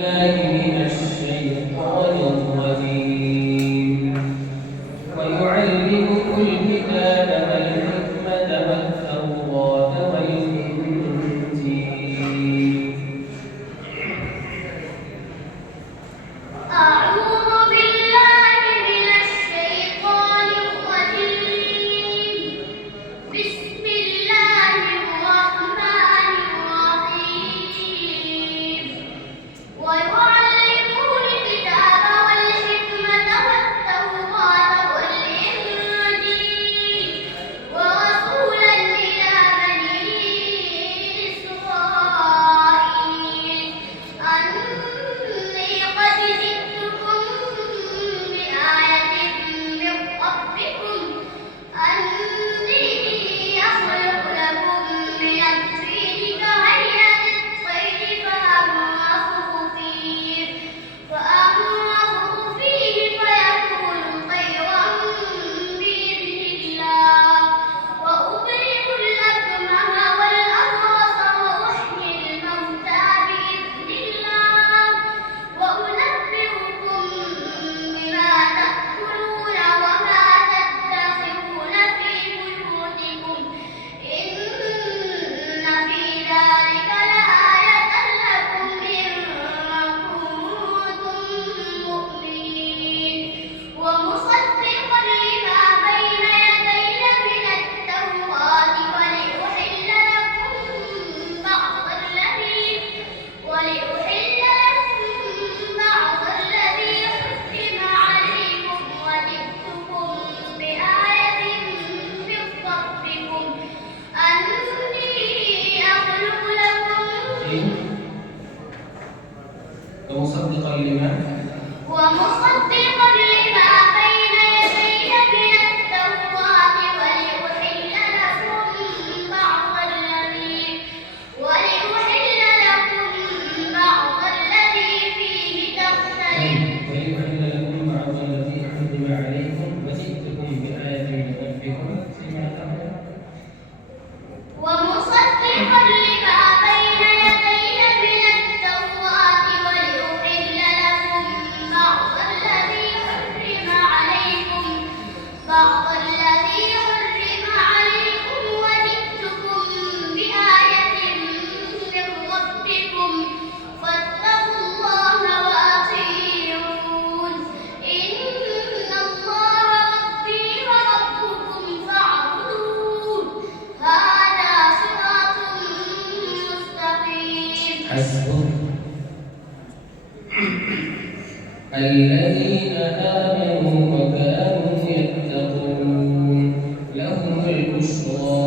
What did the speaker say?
الله من الشيطان الرجيم ويعلمكم الكتاب والحكمة والتوراة والإنجيل. أعوذ بالله من الشيطان الرجيم. بسم الله الرحمن الرحيم. ويعلمه الكتاب والحكمة والتوراة والإنجيل ورسولا إلى بني إسرائيل أني قد جئتكم بآية من ربكم أني أخلق لكم من الطين كهيئة الطير فأنفخ فيه فيكون طيرا بإذن الله وأبرئ الأكمه والأبرص وأحيي الموتى بإذن الله وأنبئكم بما تأكلون وما تدخرون في بيوتكم إن في ذلك لآية لكم إن كنتم مؤمنين ومصدقا لما بين يدي من التوراة ولأحل لكم بعض الذي حرم عليكم وجئتكم بآية من ربكم أني أخلق لكم ومصدقا لما بين يدي من التوراة ولأحل لكم بعض الذي فيه تختلف ويحل لكم بعض الذي حرم عليكم وجئتكم بآية من ربكم فيما تأمرون. ومصدقا لما بين يدي من التوراة ولأحل لكم بعض الذي حرم عليكم وجئتكم بآية من ربكم فاتقوا الله وأطيعون إن الله ربي وربكم فاعبدوه هذا صراط مستقيم. حسبك الذين آمنوا وكانوا يتقون لهم البشرى